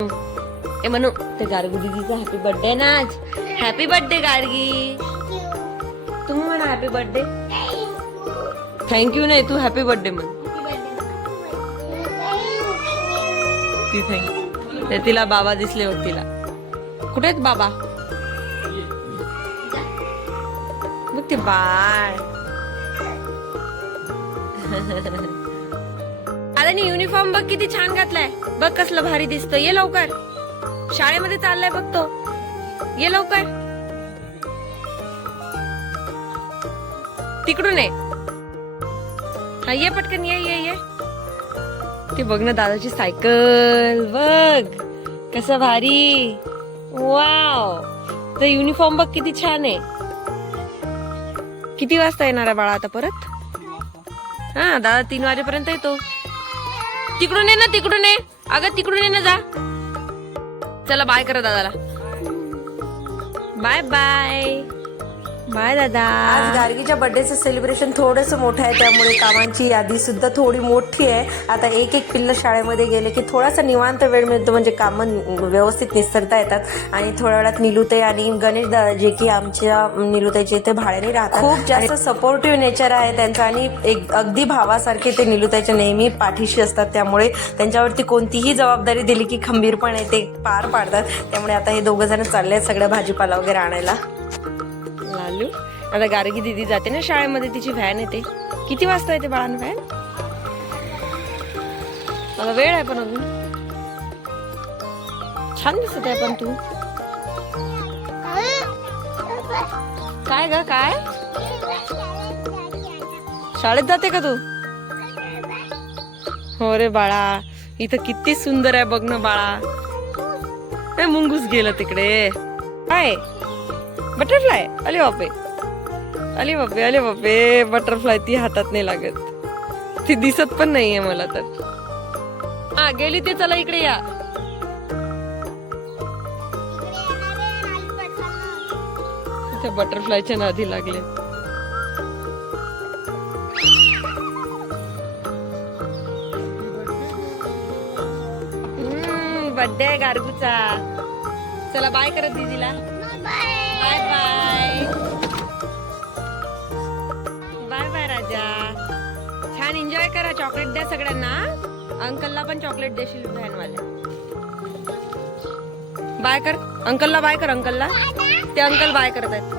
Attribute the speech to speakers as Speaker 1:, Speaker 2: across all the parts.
Speaker 1: ए म्हणू ते Gargi दीदीचा happy birthday ना आज. Happy birthday Gargi. तुम्ही म्हणा हॅपी बर्थडे थँक्यू नाही तू हॅपी बर्थडे म्हण. ती थँक्यू ते तिला बाबा दिसले बघ तिला. कुठे आहेत बाबा? बघ ते बाळ. दादानी युनिफॉर्म बघ किती छान घातलाय. बघ कसलं भारी दिसत ये लवकर. शाळेमध्ये चाललाय बघ तो. ये लवकर. तिकडून ये. हा ये पटकन ये ये ये. ते बघ ना दादाची सायकल. बघ. कसं भारी. वाव. तर युनिफॉर्म बघ किती छान आहे. किती वाजता येणार आहे बाळा आता परत? हा दादा तीन वाजेपर्यंत येतो. तिकडून ये ना तिकडून ये. अगं तिकडून ये ना जा. चला बाय करा दादाला. बाय बाय बाय दादा.
Speaker 2: आज गार्गीच्या बर्थडेचं सेलिब्रेशन थोडंसं मोठं आहे त्यामुळे कामांची यादी सुद्धा थोडी मोठी आहे. आता एक एक पिल्लं शाळेमध्ये गेले की थोडासा निवांत वेळ मिळतो म्हणजे कामं व्यवस्थित निस्तरता येतात. आणि थोड्या वेळात निलुताई आणि गणेश दा- जे की आमच्या निलुताईचे इथे भाड्याने राहतात. खूप जास्त सपोर्टिव्ह नेचर आहे त्यांचं आणि एक अगदी भावासारखे ते निलुताईच्या नेहमी पाठीशी असतात. त्यामुळे त्यांच्यावरती कोणतीही जबाबदारी दिली की खंबीरपणे ते पार पाडतात. त्यामुळे आता हे दोघं जण चालले आहेत सगळ्या भाजीपाला वगैरे आणायला.
Speaker 1: लालू आता गार्गी दिदी जाते ना शाळेमध्ये तिची व्हॅन येते. किती वाजता येते बाळान व्हॅन मला वेळ आहे पण अजून. छान दिसत आहे पण तू. काय ग काय? शाळेत जाते का तू? हो रे बाळा इथं किती सुंदर आहे बघ ना बाळा. मुंगूस गेलं तिकडे. काय? बटरफ्लाय अले बापे अले बापे अले बापे बटरफ्लाय ती हातात नाही लागत. ती दिसत पण नाहीये मला तर. हा गेली ते चला इकडे या. त्या बटरफ्लायच्या नादी लागले. बड्डे आहे गार्गूचा. चला बाय करत दीदीला. चॉकलेट द्या सगळ्यांना. अंकलला पण चॉकलेट देशील व्हॅनवाल्या बाय कर. अंकलला बाय कर अंकलला. ते अंकल बाय करत आहेत.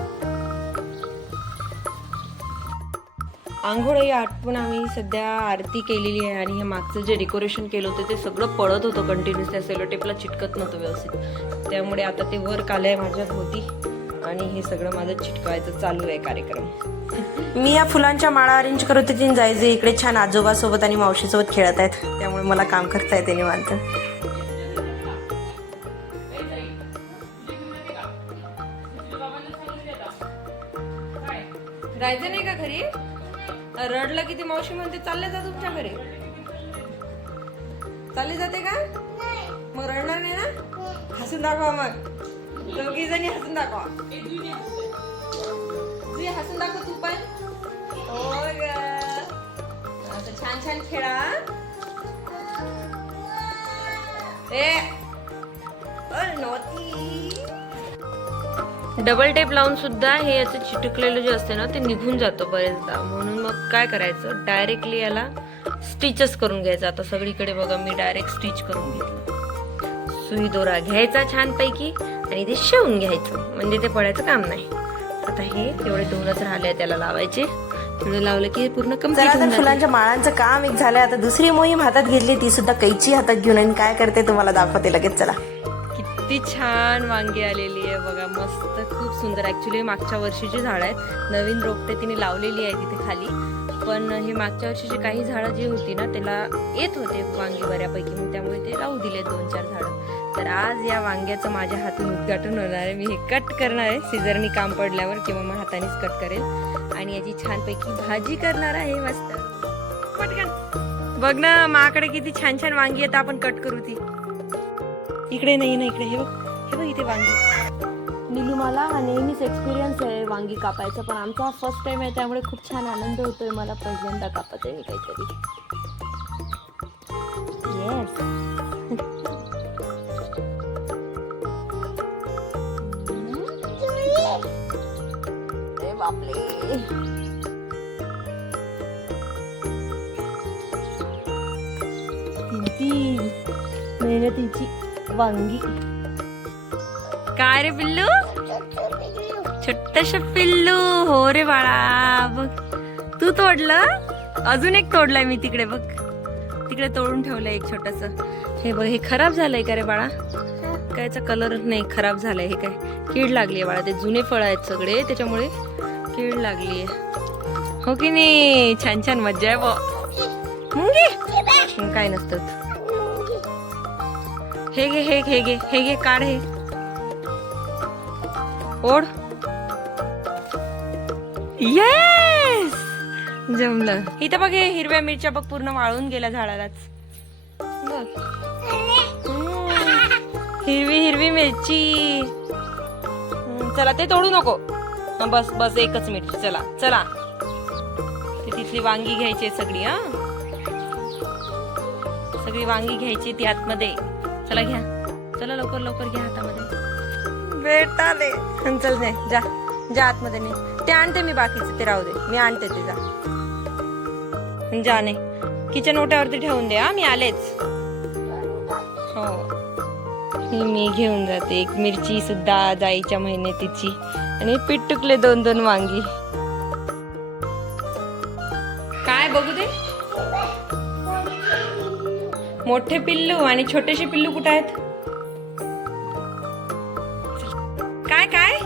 Speaker 1: आंघोळ ही आटपून आम्ही सध्या आरती केलेली आहे आणि हे मागचं जे डेकोरेशन केलं होतं ते सगळं पडत होतं कंटिन्युअस त्या सेलोटेपला चिटकत नव्हतं व्यवस्थित. त्यामुळे आता ते वर्क आहे माझ्यात होती आणि हे सगळं माझं चिटकवायचं चालू आहे कार्यक्रम.
Speaker 2: मी या फुलांच्या माळा अरेंज करत होती जायचं इकडे छान आजोबासोबत आणि मावशीसोबत खेळत आहेत. त्यामुळे मला काम करता येते निवांत.
Speaker 1: जायचं नाही का घरी? रडलं की ती मावशी म्हणते चालले जा तुमच्या घरी. चालली जाते का? मग रडणार नाही ना? हसून दाखवा मग. दोघी जणी हसून दाखवा. जुई, हसून दाखव तू पण. असं छान छान खेळा ए. डबल टेप लावून सुद्धा हे याचं चिटकलेलं जे असते ना ते निघून जातं बरेचदा. म्हणून मग काय करायचं? डायरेक्टली याला स्टिचेस करून घ्यायचं. आता सगळीकडे बघा मी डायरेक्ट स्टिच करून घेतलं सुई दोरा घ्यायचा छानपैकी आणि ते शिवून घ्यायचं. म्हणजे ते पडायचं काम नाही. आता हे तेवढे दोनच राहिले त्याला लावायचे. तेवढे लावलं की पूर्ण
Speaker 2: तर फुलांच्या माळांचं काम एक झालंय. आता दुसरी मोहीम हातात घेतली ती सुद्धा कैची हातात घेऊन आणि काय करते तुम्हाला दाखवते लगेच चला.
Speaker 1: किती छान वांगी आलेली आहे बघा मस्त खूप सुंदर. ऍक्च्युली मागच्या वर्षीची झाड आहेत. नवीन रोपटे तिने लावलेली आहे तिथे खाली. पण हे मागच्या वर्षीची काही झाडं जी होती ना त्याला येत होते वांगी बऱ्यापैकी. मग त्यामुळे ते लावू दिले दोन चार झाडं. तर आज या वांग्याचं माझ्या हातून उद्घाटन होणार आहे. मी हे कट करणार आहे. सिझरनी काम पडल्यावर किंवा मग हातानेच कट करेल. आणि याची छानपैकी भाजी करणार आहे मस्त. पटकन. बघ ना माकडे किती छान छान वांगी आहेत. आपण कट करू ती. इकडे नाही ना इकडे. हे बघ. हे बघ इथे वांगी. नीलू मला हा नेहमीच एक्सपिरियन्स आहे वांगी कापायचा. पण आमचा फर्स्ट टाइम आहे त्यामुळे खूप छान आनंद होतोय मला पहिल्यांदा कापत आहे मी काहीतरी. तीन मेहनतीची वांगी. काय रे पिल्लू? छोटस पिल्लू. हो रे बाळा बघ. तू तोडलं? अजून एक तोडलाय मी तिकडे बघ. तिकडे तोडून ठेवलंय एक छोटस. हे बघ हे खराब झालंय का रे बाळा? कायचा कलर नाही खराब झालाय हे काय. कीड लागली बाळा ते जुने फळ आहेत सगळे त्याच्यामुळे कीड लागली हो की नाही? छान छान मज्जा आहे बा मुंगी! काय नसतं हे घे हे घे हे घे हे घे काढ हे. ओढ. येस जमलं. इथं बघ हे हिरव्या मिरच्या बघ पूर्ण वाळून गेल्या झाडालाच. हिरवी हिरवी मिरची. चला ते तोडू नको. बस बस एकच मिरची चला चला तिथली वांगी घ्यायची सगळी हा सगळी वांगी घ्यायची ती आतमध्ये चला घ्या चला लवकर लवकर घ्या हातामध्ये भेटाले चल नाही जा जा आतमध्ये नाही ते आणते मी बाकीचे ते राहू दे मी आणते ते जा नाही किचन ओट्यावरती ठेवून दे हा मी आलेच हो हे मी घेऊन जाते. एक मिरची सुद्धा जाईच्या तिची आणि पीठ टुकले दोन दोन वांगी. काय बघू दे? मोठे पिल्लू आणि छोटेसे पिल्लू कुठे आहेत? काय काय?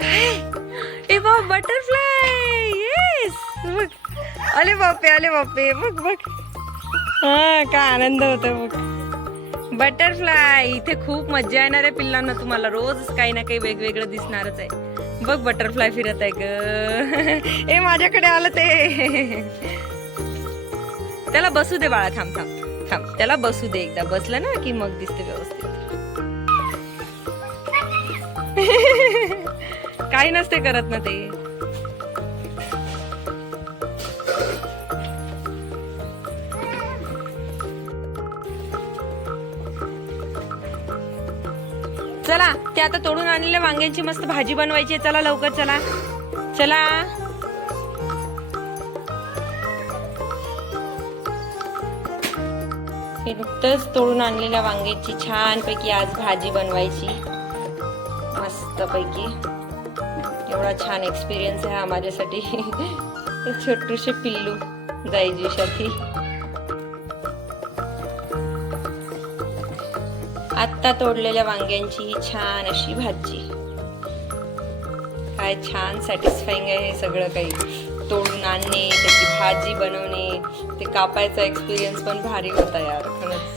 Speaker 1: काय? ए बा बटरफ्लाय येस बघ. अरे बापे अरे बापे. बघ बघ. हा काय आनंद होतो बघ. बटरफ्लाय. इथे खूप मजा येणार आहे पिल्लांना तुम्हाला. रोज काही ना काही वेगवेगळं दिसणारच आहे. बघ बटरफ्लाय फिरत आहे ग. ए माझ्याकडे आलं ते. त्याला बसू दे बाळा थांब थांब थांब. त्याला बसू दे एकदा. बसलं ना की मग दिसते व्यवस्थित. काही नसते करत ना ते. आता तोडून आणलेल्या वांग्यांची मस्त भाजी बनवायची आहे. चला लवकर चला. चला. हे नुकतंच तोडून आणलेल्या वांग्याची छान पैकी आज भाजी बनवायची. मस्त पैकी एवढा छान एक्सपिरियन्स आहे हा माझ्यासाठी. छोटूशे पिल्लू जायजीसाठी आता तोडलेल्या वांग्यांची छान अशी भाजी. काय छान सॅटिस्फाईंग आहे हे सगळं काही. तोडून आणणे त्याची भाजी बनवणे ते कापायचा एक्सपिरियन्स पण भारी होता यार खरंच.